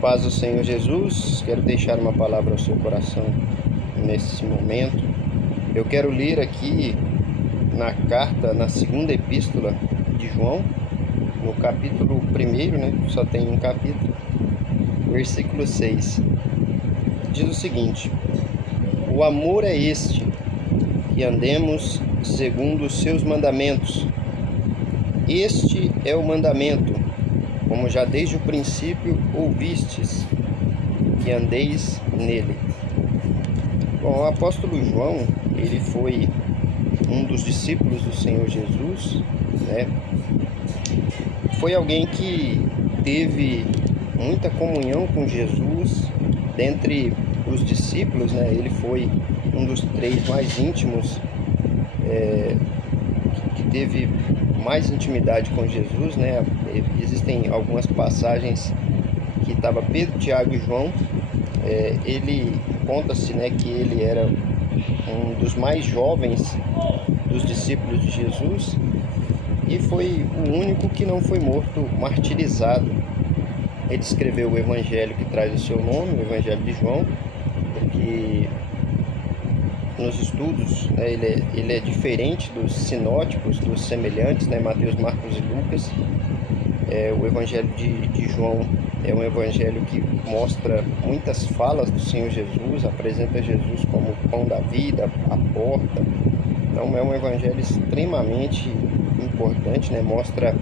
Paz do Senhor Jesus, quero deixar uma palavra ao seu coração nesse momento. Eu quero ler aqui na segunda epístola de João, no capítulo 1, né? Só tem um capítulo, versículo 6. Diz o seguinte: o amor é este, que andemos segundo os seus mandamentos. Este é o mandamento, como já desde o princípio ouvistes, que andeis nele. Bom, o apóstolo João, ele foi um dos discípulos do Senhor Jesus, né? Foi alguém que teve muita comunhão com Jesus. Dentre os discípulos, né? Ele foi um dos 3 mais íntimos, que teve mais intimidade com Jesus, né? Existem algumas passagens que estava Pedro, Tiago e João. Ele conta-se, né, que ele era um dos mais jovens dos discípulos de Jesus e foi o único que não foi morto, martirizado. Ele escreveu o evangelho que traz o seu nome, o evangelho de João, porque nos estudos, né, ele é diferente dos sinóticos, dos semelhantes, né, Mateus, Marcos e Lucas. O evangelho de João é um evangelho que mostra muitas falas do Senhor Jesus, apresenta Jesus como o pão da vida, a porta. Então é um evangelho extremamente importante, né? Mostra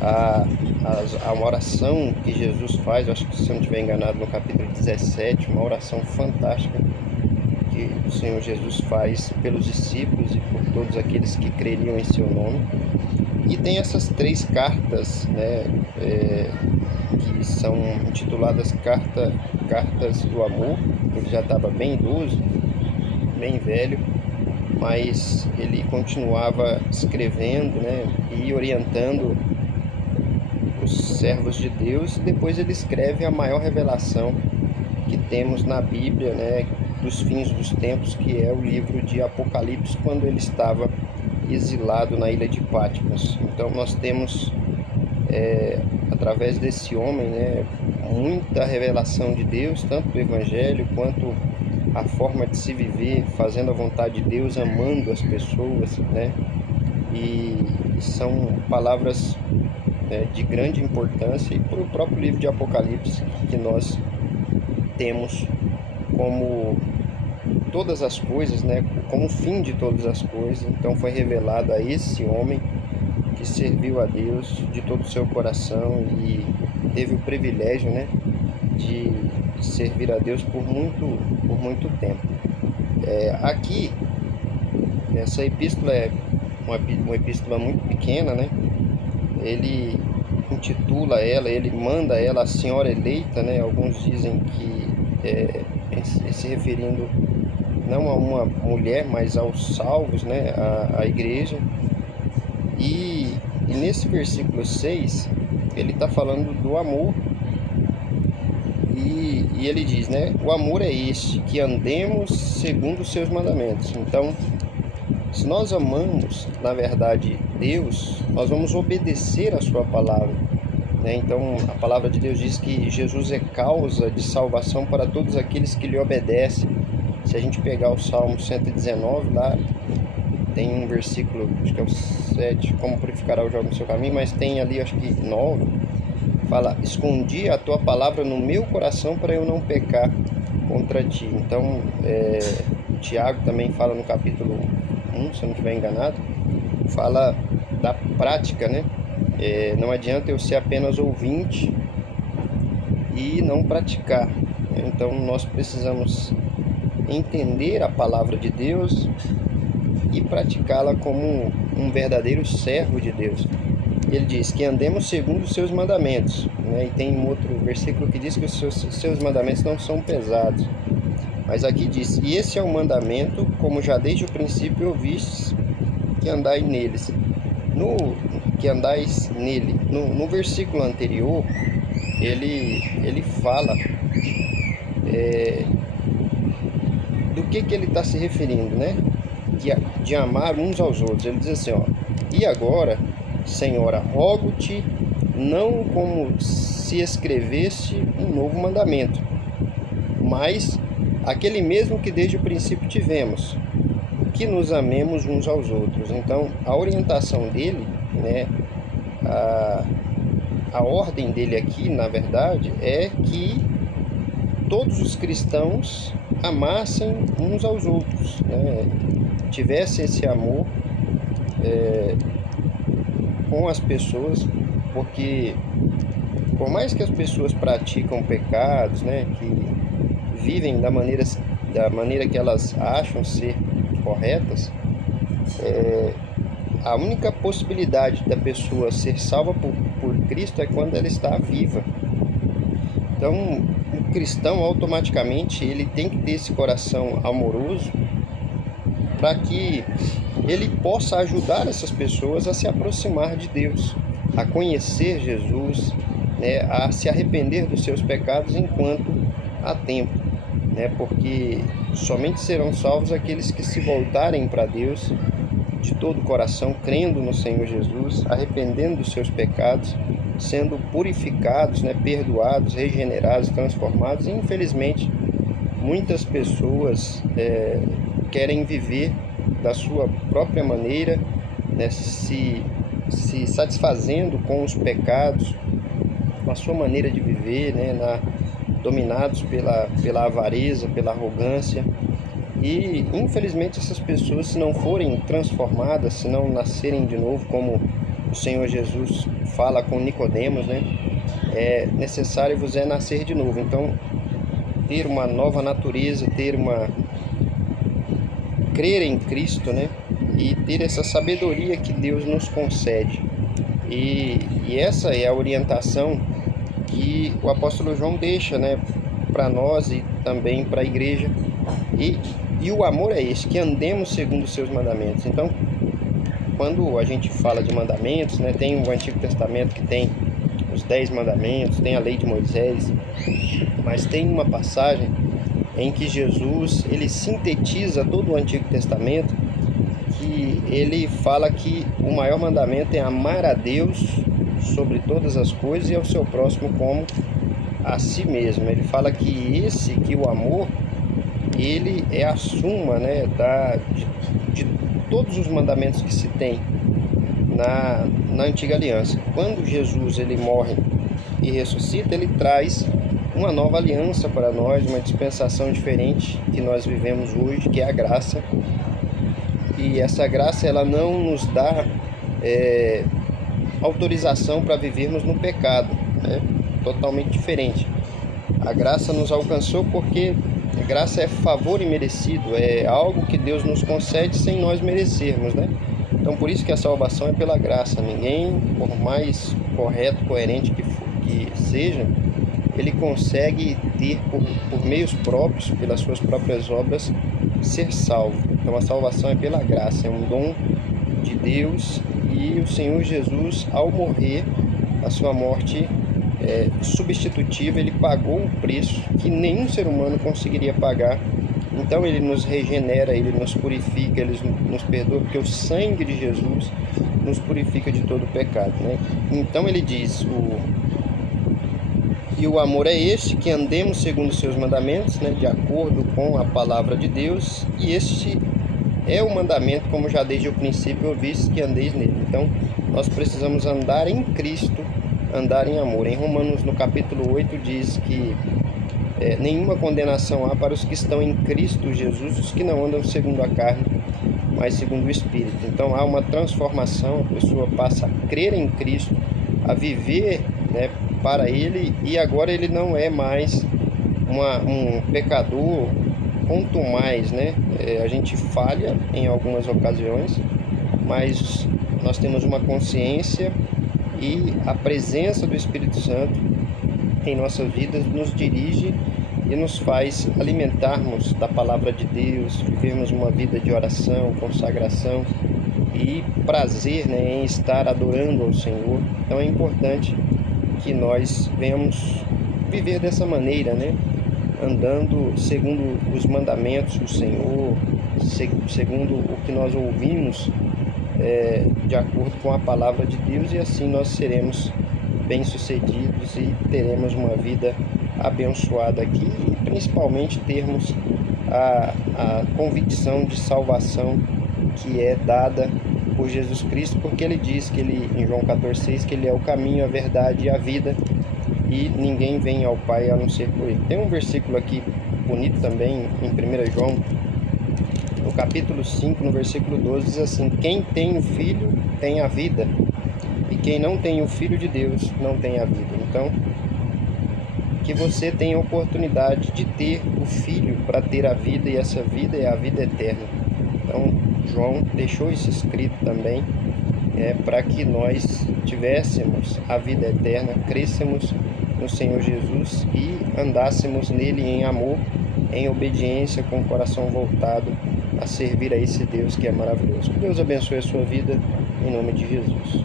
a uma oração que Jesus faz, acho que, se eu não estiver enganado, no capítulo 17, uma oração fantástica que o Senhor Jesus faz pelos discípulos e por todos aqueles que creriam em seu nome. E tem essas 3 cartas, né, que são intituladas Cartas do Amor. Ele já estava bem idoso, bem velho, mas ele continuava escrevendo, né, e orientando os servos de Deus. Depois ele escreve a maior revelação que temos na Bíblia, né, dos fins dos tempos, que é o livro de Apocalipse, quando ele estava exilado na ilha de Patmos. Então nós temos, através desse homem, né, muita revelação de Deus, tanto do Evangelho quanto a forma de se viver, fazendo a vontade de Deus, amando as pessoas, né? E são palavras, né, de grande importância, e para o próprio livro de Apocalipse, que nós temos como todas as coisas, né, como o fim de todas as coisas. Então foi revelado a esse homem que serviu a Deus de todo o seu coração e teve o privilégio, né, de servir a Deus por muito tempo. Aqui, essa epístola é uma epístola muito pequena, né? Ele intitula ela, ele manda ela a Senhora Eleita, né? Alguns dizem que se referindo não a uma mulher, mas aos salvos, né? A igreja. E nesse versículo 6, ele está falando do amor. E ele diz, né? O amor é este, que andemos segundo os seus mandamentos. Então, se nós amamos, na verdade, Deus, nós vamos obedecer a sua palavra, né? Então, a palavra de Deus diz que Jesus é causa de salvação para todos aqueles que lhe obedecem. Se a gente pegar o Salmo 119, lá tem um versículo, acho que é o 7, como purificará o jovem no seu caminho, mas tem ali, acho que 9, fala: escondi a tua palavra no meu coração para eu não pecar contra ti. Então, Tiago também fala no capítulo 1, se eu não estiver enganado, fala da prática, né? Não adianta eu ser apenas ouvinte e não praticar. Então nós precisamos entender a palavra de Deus e praticá-la como um verdadeiro servo de Deus. Ele diz que andemos segundo os seus mandamentos, né? E tem um outro versículo que diz que os seus mandamentos não são pesados. Mas aqui diz: e esse é o mandamento, como já desde o princípio ouvistes, que andai neles. Que andais nele. No versículo anterior, ele fala do que ele está se referindo, né? De amar uns aos outros. Ele diz assim, ó: e agora, Senhora, rogo-te não como se escrevesse um novo mandamento, mas aquele mesmo que desde o princípio tivemos, que nos amemos uns aos outros. Então, a orientação dele, né, a ordem dele aqui, na verdade, é que todos os cristãos amassem uns aos outros, né, tivessem esse amor com as pessoas, porque por mais que as pessoas praticam pecados, né, que vivem da maneira que elas acham ser corretas, a única possibilidade da pessoa ser salva por Cristo é quando ela está viva. Então, o cristão automaticamente ele tem que ter esse coração amoroso para que ele possa ajudar essas pessoas a se aproximar de Deus, a conhecer Jesus, né, a se arrepender dos seus pecados enquanto há tempo, né, porque somente serão salvos aqueles que se voltarem para Deus de todo o coração, crendo no Senhor Jesus, arrependendo dos seus pecados, sendo purificados, né, perdoados, regenerados, transformados. E infelizmente muitas pessoas querem viver da sua própria maneira, né, se satisfazendo com os pecados, com a sua maneira de viver, né, dominados pela avareza, pela arrogância. E infelizmente essas pessoas, se não forem transformadas, se não nascerem de novo, como o Senhor Jesus fala com Nicodemos, né, é necessário vos é nascer de novo. Então, ter uma nova natureza, crer em Cristo, né, e ter essa sabedoria que Deus nos concede. E essa é a orientação que o apóstolo João deixa, né, para nós e também para a igreja. E o amor é esse, que andemos segundo os seus mandamentos. Então, quando a gente fala de mandamentos, né, tem o Antigo Testamento que tem os 10 mandamentos, tem a lei de Moisés, mas tem uma passagem em que Jesus ele sintetiza todo o Antigo Testamento, que ele fala que o maior mandamento é amar a Deus sobre todas as coisas e ao seu próximo como a si mesmo. Ele fala que o amor, ele é a suma, né, de todos os mandamentos que se tem na antiga aliança. Quando Jesus ele morre e ressuscita, ele traz uma nova aliança para nós, uma dispensação diferente que nós vivemos hoje, que é a graça. E essa graça ela não nos dá autorização para vivermos no pecado, né? Totalmente diferente. A graça nos alcançou porque a graça é favor imerecido, é algo que Deus nos concede sem nós merecermos, né? Então por isso que a salvação é pela graça. Ninguém, por mais correto, coerente que seja, ele consegue ter por meios próprios, pelas suas próprias obras, ser salvo. Então a salvação é pela graça, é um dom de Deus, e o Senhor Jesus, ao morrer, a sua morte substitutiva, ele pagou um preço que nenhum ser humano conseguiria pagar. Então ele nos regenera, ele nos purifica, ele nos perdoa, porque o sangue de Jesus nos purifica de todo o pecado, né? Então ele diz, e o amor é este, que andemos segundo os seus mandamentos, né, de acordo com a palavra de Deus, e este é o mandamento, como já desde o princípio ouvistes, que andeis nele. Então nós precisamos andar em Cristo, andar em amor. Em Romanos, no capítulo 8, diz que nenhuma condenação há para os que estão em Cristo Jesus, os que não andam segundo a carne, mas segundo o Espírito. Então há uma transformação, a pessoa passa a crer em Cristo, a viver, né, para Ele, e agora ele não é mais um pecador. Quanto mais, né, a gente falha em algumas ocasiões, mas nós temos uma consciência, e a presença do Espírito Santo em nossas vidas nos dirige e nos faz alimentarmos da palavra de Deus, vivermos uma vida de oração, consagração e prazer, né, em estar adorando ao Senhor. Então é importante que nós venhamos viver dessa maneira, né, andando segundo os mandamentos do Senhor, segundo o que nós ouvimos, de acordo com a palavra de Deus, e assim nós seremos bem-sucedidos e teremos uma vida abençoada aqui e principalmente termos a convicção de salvação que é dada por Jesus Cristo, porque ele diz que ele, em João 14,6, que ele é o caminho, a verdade e a vida, e ninguém vem ao Pai a não ser por ele. Tem um versículo aqui bonito também em 1 João, no capítulo 5, no versículo 12, diz assim: quem tem o Filho tem a vida, e quem não tem o Filho de Deus não tem a vida. Então, que você tenha a oportunidade de ter o Filho para ter a vida, e essa vida é a vida eterna. Então, João deixou isso escrito também, para que nós tivéssemos a vida eterna, crescêssemos no Senhor Jesus e andássemos nele em amor, em obediência, com o coração voltado a servir a esse Deus que é maravilhoso. Que Deus abençoe a sua vida, em nome de Jesus.